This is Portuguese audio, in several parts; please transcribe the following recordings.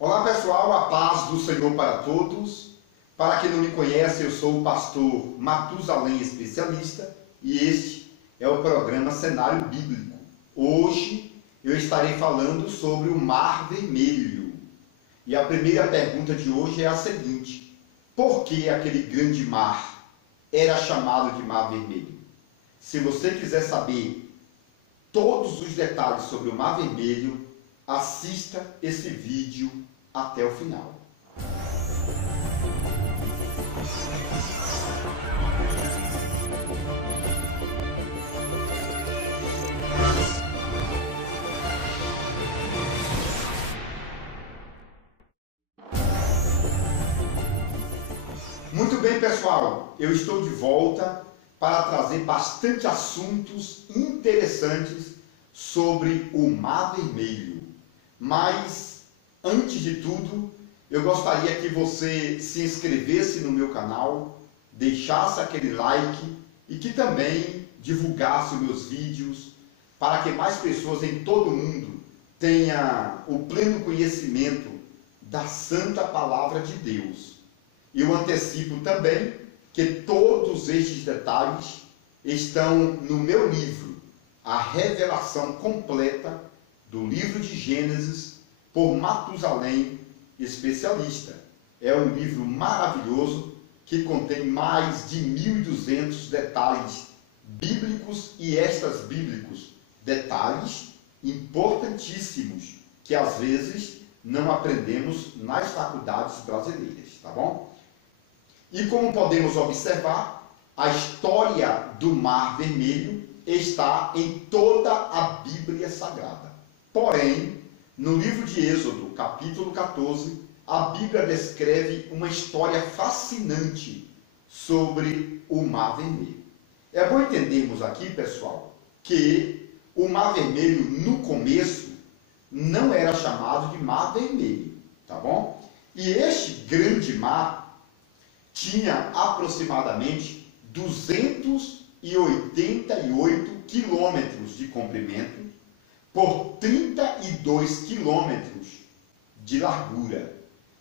Olá pessoal, a paz do Senhor para todos. Para quem não me conhece, eu sou o pastor Matusalém Especialista e este é o programa Cenário Bíblico. Hoje eu estarei falando sobre o Mar Vermelho. E a primeira pergunta de hoje é a seguinte: por que aquele grande mar era chamado de Mar Vermelho? Se você quiser saber todos os detalhes sobre o Mar Vermelho, assista esse vídeo até o final. Muito bem, pessoal, eu estou de volta para trazer bastante assuntos interessantes sobre o Mar Vermelho. Mas, antes de tudo, eu gostaria que você se inscrevesse no meu canal, deixasse aquele like e que também divulgasse os meus vídeos para que mais pessoas em todo o mundo tenham o pleno conhecimento da Santa Palavra de Deus. Eu antecipo também que todos estes detalhes estão no meu livro, A Revelação Completa do livro de Gênesis, por Matusalém Especialista. É um livro maravilhoso que contém mais de 1.200 detalhes bíblicos e extras bíblicos, detalhes importantíssimos que às vezes não aprendemos nas faculdades brasileiras, tá bom? E como podemos observar, a história do Mar Vermelho está em toda a Bíblia Sagrada. Porém, no livro de Êxodo, capítulo 14, a Bíblia descreve uma história fascinante sobre o Mar Vermelho. É bom entendermos aqui, pessoal, que o Mar Vermelho, no começo, não era chamado de Mar Vermelho, tá bom? E este grande mar tinha aproximadamente 288 quilômetros de comprimento por 32 quilômetros de largura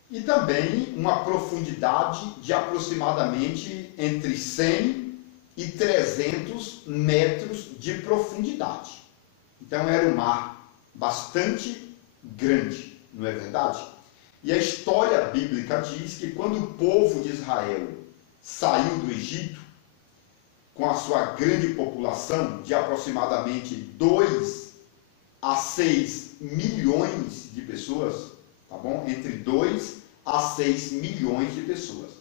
e também uma profundidade de aproximadamente entre 100 e 300 metros de profundidade. Então era um mar bastante grande, não é verdade? E a história bíblica diz que quando o povo de Israel saiu do Egito, com a sua grande população de aproximadamente 2 a 6 milhões de pessoas, tá bom? Entre 2 a 6 milhões de pessoas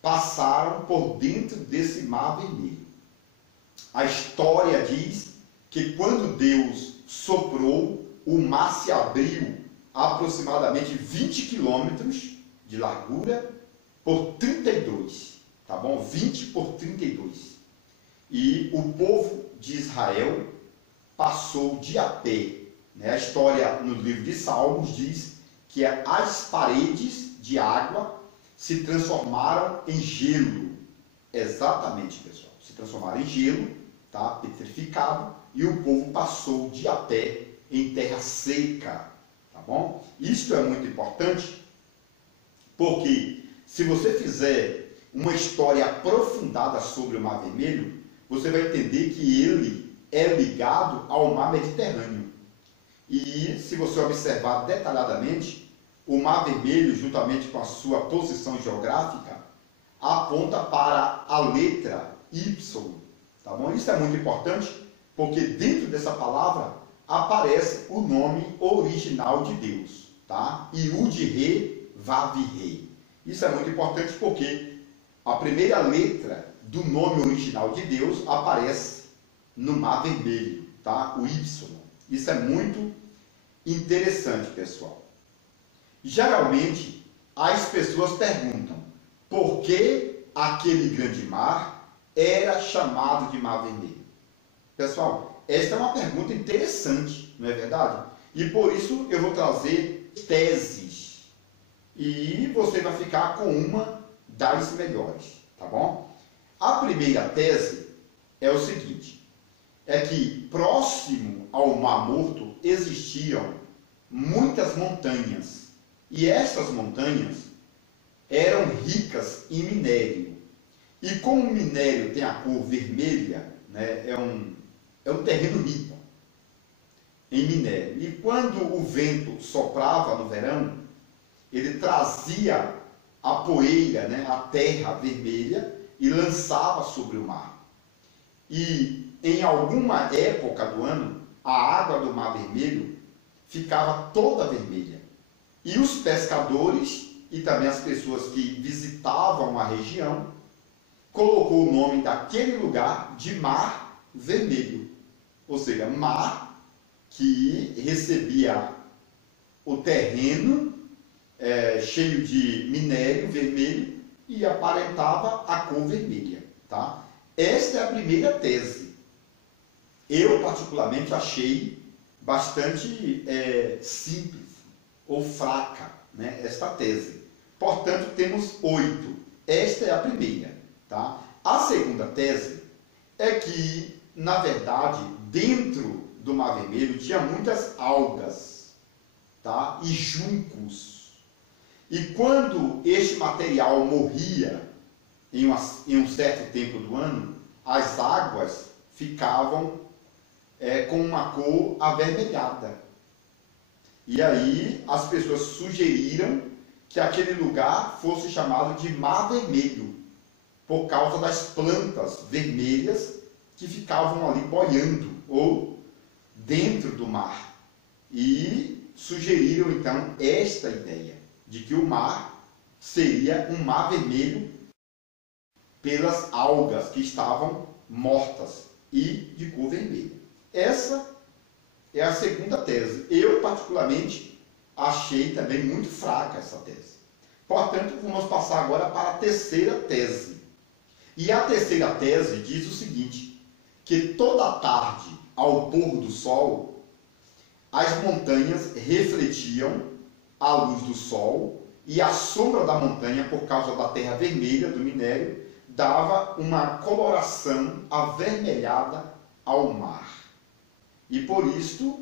passaram por dentro desse Mar Vermelho. A história diz que quando Deus soprou, o mar se abriu aproximadamente 20 quilômetros de largura por 32, tá bom? 20 por 32. E o povo de Israel passou de a pé. A história no livro de Salmos diz que as paredes de água se transformaram em gelo. Exatamente, pessoal. Se transformaram em gelo, tá? Petrificado, e o povo passou de a pé em terra seca. Tá bom? Isso é muito importante, porque se você fizer uma história aprofundada sobre o Mar Vermelho, você vai entender que ele é ligado ao Mar Mediterrâneo. E se você observar detalhadamente, o Mar Vermelho, juntamente com a sua posição geográfica, aponta para a letra Y. Tá bom? Isso é muito importante, porque dentro dessa palavra aparece o nome original de Deus, tá? Yud-He, Vav-He. Isso é muito importante porque a primeira letra do nome original de Deus aparece no Mar Vermelho, tá? O Y. Isso é muito interessante, pessoal. Geralmente, as pessoas perguntam por que aquele grande mar era chamado de Mar Vermelho. Pessoal, esta é uma pergunta interessante, não é verdade? E por isso eu vou trazer teses. E você vai ficar com uma das melhores, tá bom? A primeira tese é o seguinte: é que próximo ao Mar Morto existiam muitas montanhas E essas montanhas eram ricas em minério. E como o minério tem a cor vermelha, né, é um terreno rico em minério. E quando o vento soprava no verão, ele trazia a poeira, né, a terra vermelha, e lançava sobre o mar. E em alguma época do ano, a água do Mar Vermelho ficava toda vermelha. E os pescadores e também as pessoas que visitavam a região colocou o nome daquele lugar de Mar Vermelho. Ou seja, mar que recebia o terreno cheio de minério vermelho e aparentava a cor vermelha. Tá? Esta é a primeira tese. Eu, particularmente, achei bastante simples ou fraca, né, esta tese. Portanto, temos 8. Esta é a primeira. Tá? A segunda tese é que, na verdade, dentro do Mar Vermelho tinha muitas algas, tá? E juncos. E quando este material morria em um certo tempo do ano, as águas ficavam com uma cor avermelhada. E aí as pessoas sugeriram que aquele lugar fosse chamado de Mar Vermelho, por causa das plantas vermelhas que ficavam ali boiando, ou dentro do mar. E sugeriram então esta ideia, de que o mar seria um mar vermelho pelas algas que estavam mortas e de cor vermelha. Essa é a segunda tese. Eu, particularmente, achei também muito fraca essa tese. Portanto, vamos passar agora para a terceira tese. E a terceira tese diz o seguinte, que toda tarde, ao pôr do sol, as montanhas refletiam a luz do sol e a sombra da montanha, por causa da terra vermelha do minério, dava uma coloração avermelhada ao mar. E por isto,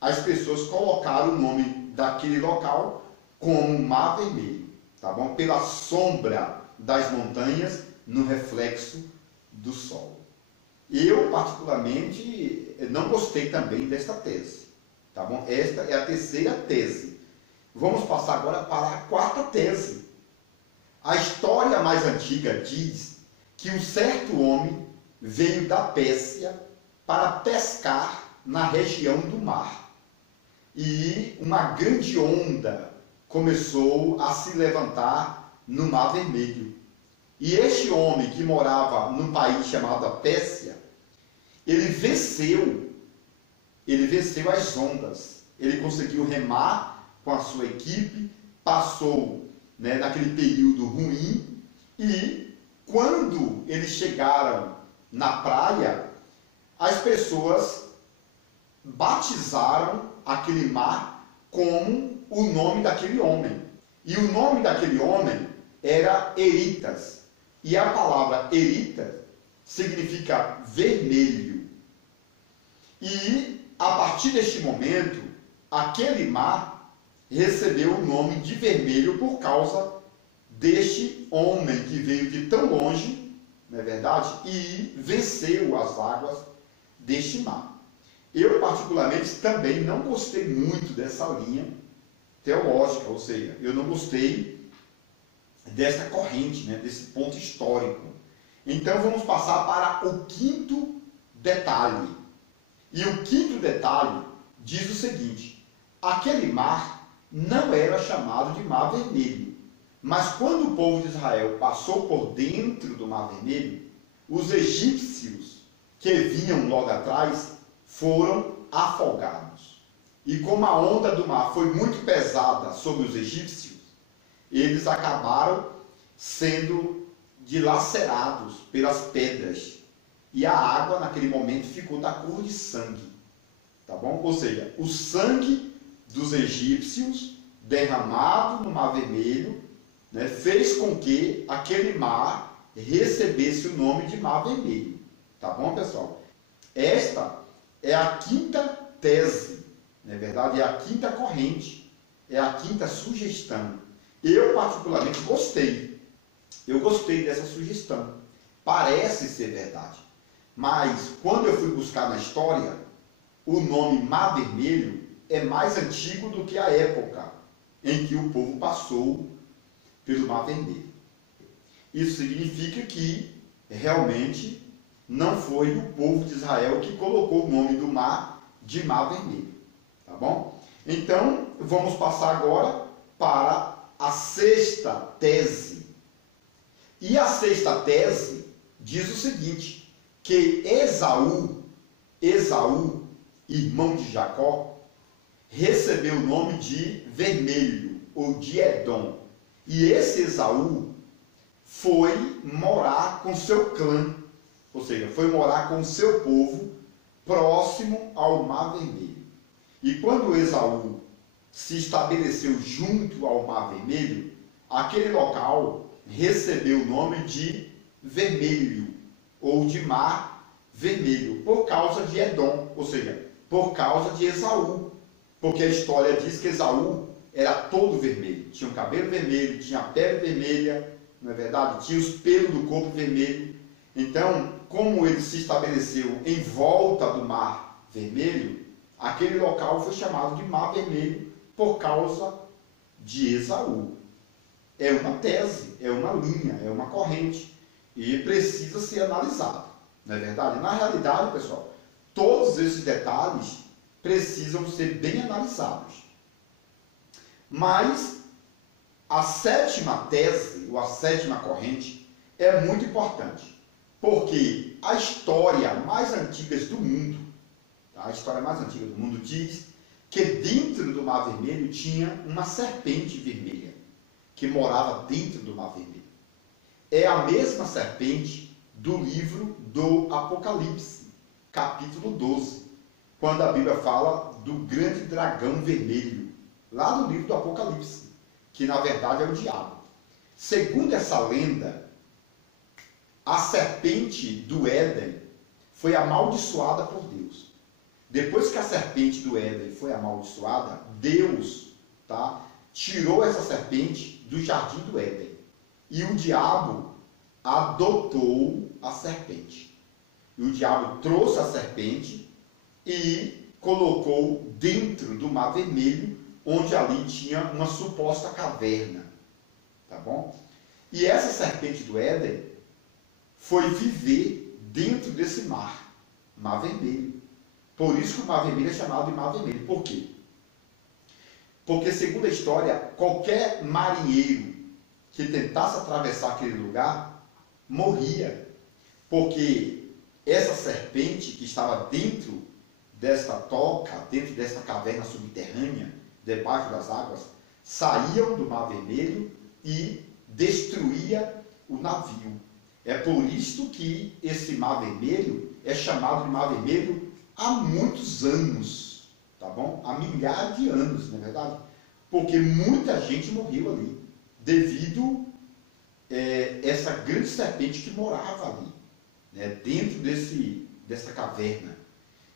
as pessoas colocaram o nome daquele local como Mar Vermelho, tá bom? Pela sombra das montanhas no reflexo do sol. Eu, particularmente, não gostei também desta tese, tá bom? Esta é a terceira tese. Vamos passar agora para a quarta tese. A história mais antiga diz que um certo homem veio da Pérsia para pescar na região do mar. E uma grande onda começou a se levantar no Mar Vermelho. E este homem, que morava num país chamado Pérsia, ele venceu as ondas. Ele conseguiu remar com a sua equipe, passou, né, naquele período ruim, e quando eles chegaram na praia, as pessoas batizaram aquele mar como o nome daquele homem. E o nome daquele homem era Eritas. E a palavra Eritas significa vermelho. E a partir deste momento, aquele mar recebeu o nome de vermelho por causa deste homem que veio de tão longe, não é verdade? E venceu as águas deste mar. Eu, particularmente, também não gostei muito dessa linha teológica, ou seja, eu não gostei dessa corrente, né, desse ponto histórico. Então vamos passar para o quinto detalhe. E o quinto detalhe diz o seguinte: aquele mar não era chamado de Mar Vermelho, mas quando o povo de Israel passou por dentro do Mar Vermelho, os egípcios que vinham logo atrás foram afogados. E como a onda do mar foi muito pesada sobre os egípcios, eles acabaram sendo dilacerados pelas pedras. E a água, naquele momento, ficou da cor de sangue. Tá bom? Ou seja, o sangue dos egípcios derramado no Mar Vermelho, né, fez com que aquele mar recebesse o nome de Mar Vermelho. Tá bom, pessoal? Esta é a quinta tese, na verdade, é a quinta corrente é a quinta sugestão. Eu particularmente gostei. Eu gostei dessa sugestão. Parece ser verdade. Mas quando eu fui buscar na história, o nome Mar Vermelho é mais antigo do que a época em que o povo passou pelo Mar Vermelho. Isso significa que realmente não foi o povo de Israel que colocou o nome do mar de Mar Vermelho. Tá bom? Então, vamos passar agora para a sexta tese. E a sexta tese diz o seguinte, que Esaú, irmão de Jacó, recebeu o nome de Vermelho, ou de Edom. E esse Esaú foi morar com seu clã, ou seja, foi morar com o seu povo próximo ao Mar Vermelho. E quando Esaú se estabeleceu junto ao Mar Vermelho, aquele local recebeu o nome de Vermelho, ou de Mar Vermelho, por causa de Edom, ou seja, por causa de Esaú. Porque a história diz que Esaú era todo vermelho, tinha o cabelo vermelho, tinha a pele vermelha, não é verdade? Tinha os pelos do corpo vermelho. Então, como ele se estabeleceu em volta do Mar Vermelho, aquele local foi chamado de Mar Vermelho por causa de Esaú. É uma tese, é uma linha, é uma corrente e precisa ser analisado, não é verdade? Na realidade, pessoal, todos esses detalhes precisam ser bem analisados. Mas a sétima tese, ou a sétima corrente, é muito importante, porque a história mais antiga do mundo, tá? A história mais antiga do mundo diz que dentro do Mar Vermelho tinha uma serpente vermelha, que morava dentro do Mar Vermelho. É a mesma serpente do livro do Apocalipse, capítulo 12, quando a Bíblia fala do grande dragão vermelho, lá no livro do Apocalipse, que na verdade é o diabo. Segundo essa lenda, a serpente do Éden foi amaldiçoada por Deus. Depois que a serpente do Éden foi amaldiçoada, Deus, tirou essa serpente do jardim do Éden. E o diabo adotou a serpente. E o diabo trouxe a serpente e colocou dentro do Mar Vermelho, onde ali tinha uma suposta caverna. Tá bom? E essa serpente do Éden foi viver dentro desse mar, Mar Vermelho. Por isso que o Mar Vermelho é chamado de Mar Vermelho. Por quê? Porque, segundo a história, qualquer marinheiro que tentasse atravessar aquele lugar, morria. Porque essa serpente que estava dentro desta toca, dentro desta caverna subterrânea, debaixo das águas, saíam do Mar Vermelho e destruía o navio. É por isso que esse Mar Vermelho é chamado de Mar Vermelho há muitos anos, tá bom? Há milhares de anos, não é verdade? Porque muita gente morreu ali, devido essa grande serpente que morava ali, né, dentro dessa caverna.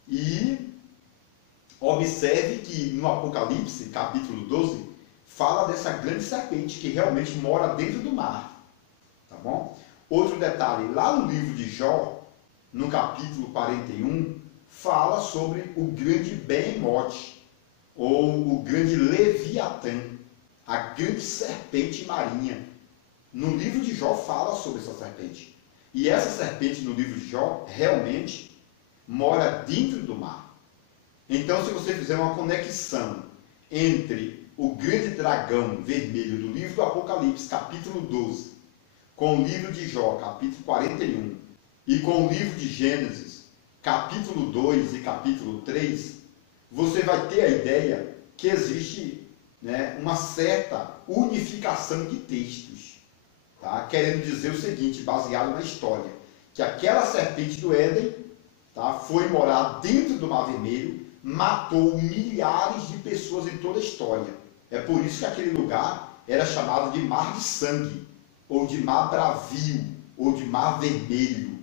E observe que no Apocalipse, capítulo 12, fala dessa grande serpente que realmente mora dentro do mar, tá bom? Outro detalhe, lá no livro de Jó, no capítulo 41, fala sobre o grande Behemoth, ou o grande Leviatã, a grande serpente marinha. No livro de Jó fala sobre essa serpente. E essa serpente no livro de Jó realmente mora dentro do mar. Então, se você fizer uma conexão entre o grande dragão vermelho do livro do Apocalipse, capítulo 12, com o livro de Jó, capítulo 41, e com o livro de Gênesis, capítulo 2 e capítulo 3, você vai ter a ideia que existe, né, uma certa unificação de textos, tá? Querendo dizer o seguinte, baseado na história, que aquela serpente do Éden, tá, foi morar dentro do Mar Vermelho, matou milhares de pessoas em toda a história. É por isso que aquele lugar era chamado de Mar de Sangue, ou de Mar Bravio, ou de Mar Vermelho.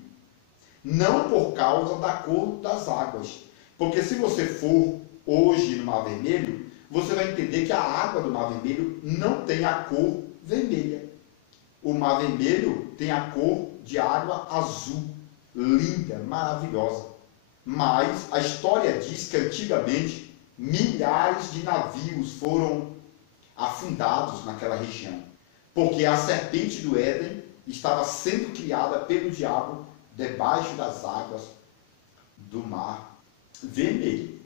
Não por causa da cor das águas. Porque se você for hoje no Mar Vermelho, você vai entender que a água do Mar Vermelho não tem a cor vermelha. O Mar Vermelho tem a cor de água azul, linda, maravilhosa. Mas a história diz que antigamente milhares de navios foram afundados naquela região, porque a serpente do Éden estava sendo criada pelo diabo debaixo das águas do Mar Vermelho.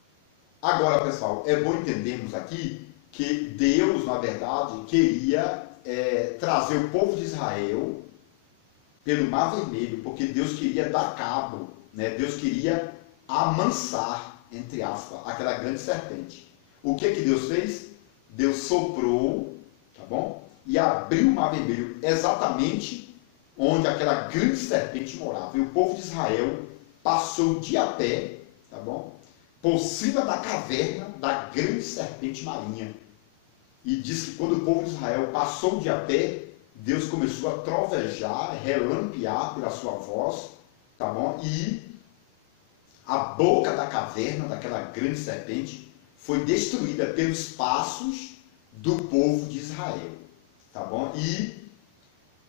Agora, pessoal, é bom entendermos aqui que Deus, na verdade, queria trazer o povo de Israel pelo Mar Vermelho, porque Deus queria dar cabo, né? Deus queria amansar, entre aspas, aquela grande serpente. O que Deus fez? Deus soprou, tá bom? E abriu o Mar Vermelho exatamente onde aquela grande serpente morava. E o povo de Israel passou de a pé, tá bom? Por cima da caverna da grande serpente marinha. E diz que quando o povo de Israel passou de a pé, Deus começou a trovejar, relampear pela sua voz, tá bom? E a boca da caverna daquela grande serpente foi destruída pelos passos do povo de Israel, tá bom? E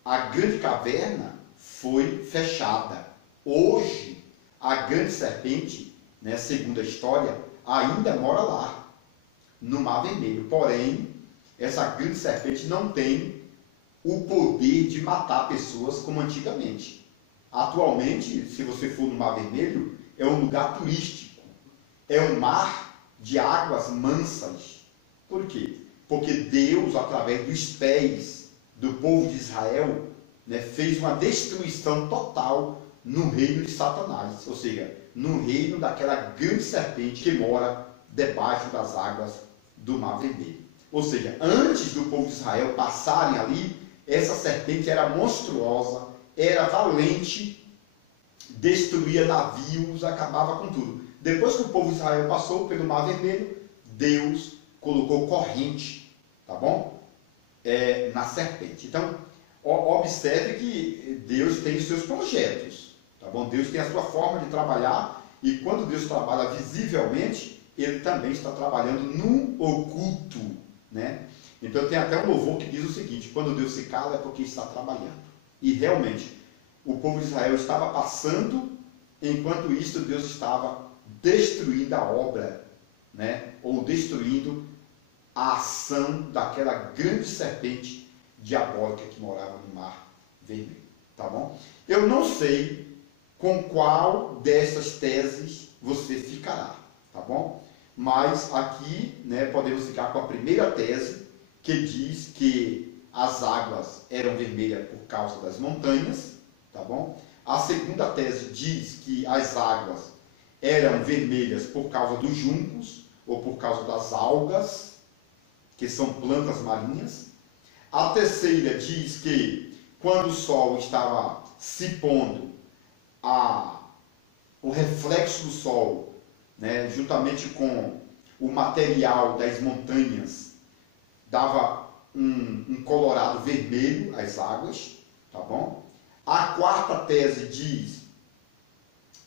a grande caverna foi fechada. Hoje, a grande serpente, né, segundo a história, ainda mora lá, no Mar Vermelho. Porém, essa grande serpente não tem o poder de matar pessoas como antigamente. Atualmente, se você for no Mar Vermelho, é um lugar turístico, é um mar de águas mansas. Por quê? Porque Deus, através dos pés do povo de Israel, né, fez uma destruição total no reino de Satanás, ou seja, no reino daquela grande serpente que mora debaixo das águas do Mar Vermelho. Ou seja, antes do povo de Israel passarem ali, essa serpente era monstruosa, era valente, destruía navios, acabava com tudo. Depois que o povo de Israel passou pelo Mar Vermelho, Deus colocou corrente, tá bom? Na serpente. Então, observe que Deus tem os seus projetos, tá bom? Deus tem a sua forma de trabalhar, e quando Deus trabalha visivelmente, Ele também está trabalhando no oculto, né? Então tem até um louvor que diz o seguinte: quando Deus se cala é porque está trabalhando. E realmente, o povo de Israel estava passando, enquanto isso Deus estava destruindo a obra, né? Ou destruindo a ação daquela grande serpente diabólica que morava no Mar Vermelho, tá bom? Eu não sei com qual dessas teses você ficará, tá bom? Mas aqui, né, podemos ficar com a primeira tese, que diz que as águas eram vermelhas por causa das montanhas, tá bom? A segunda tese diz que as águas eram vermelhas por causa dos juncos, ou por causa das algas, que são plantas marinhas. A terceira diz que quando o sol estava se pondo, o reflexo do sol, né, juntamente com o material das montanhas, dava um colorado vermelho às águas, tá bom? A quarta tese diz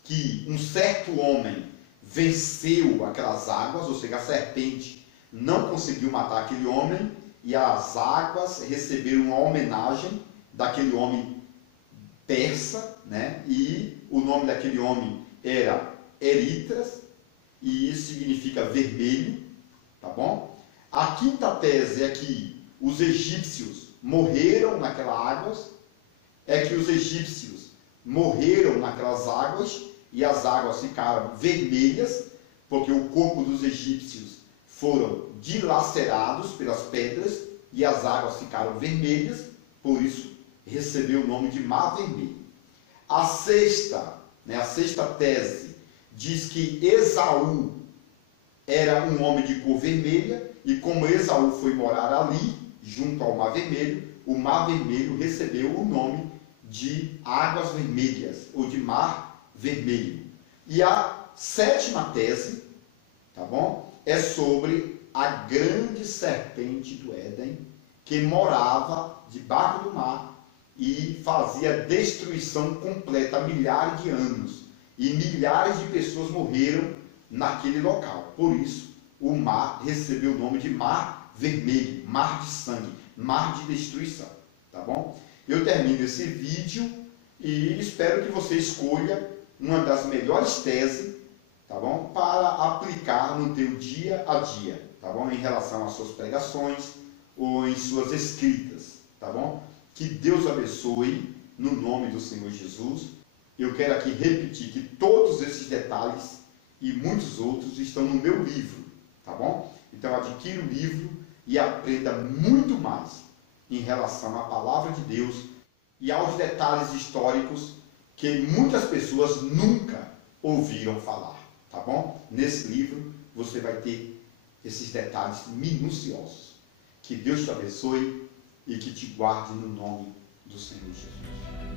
que um certo homem venceu aquelas águas, ou seja, a serpente não conseguiu matar aquele homem, e as águas receberam uma homenagem daquele homem persa, né? E o nome daquele homem era Eritras, e isso significa vermelho, tá bom? A quinta tese é que os egípcios morreram naquelas águas, e as águas ficaram vermelhas, porque o corpo dos egípcios foram dilacerados pelas pedras, e as águas ficaram vermelhas, por isso recebeu o nome de Mar Vermelho. A sexta tese diz que Esaú era um homem de cor vermelha, e como Esaú foi morar ali, junto ao Mar Vermelho, o Mar Vermelho recebeu o nome de Águas Vermelhas, ou de Mar Vermelho. E a sétima tese, tá bom, é sobre a grande serpente do Éden, que morava debaixo do mar e fazia destruição completa há milhares de anos. E milhares de pessoas morreram naquele local. Por isso, o mar recebeu o nome de Mar Vermelho, mar de sangue, mar de destruição, tá bom? Eu termino esse vídeo e espero que você escolha uma das melhores teses, tá bom? Para aplicar no teu dia a dia, tá bom? Em relação às suas pregações ou em suas escritas, tá bom? Que Deus abençoe no nome do Senhor Jesus. Eu quero aqui repetir que todos esses detalhes e muitos outros estão no meu livro, tá bom? Então adquira o livro e aprenda muito mais em relação à palavra de Deus e aos detalhes históricos que muitas pessoas nunca ouviram falar, tá bom? Nesse livro você vai ter esses detalhes minuciosos. Que Deus te abençoe e que te guarde no nome do Senhor Jesus.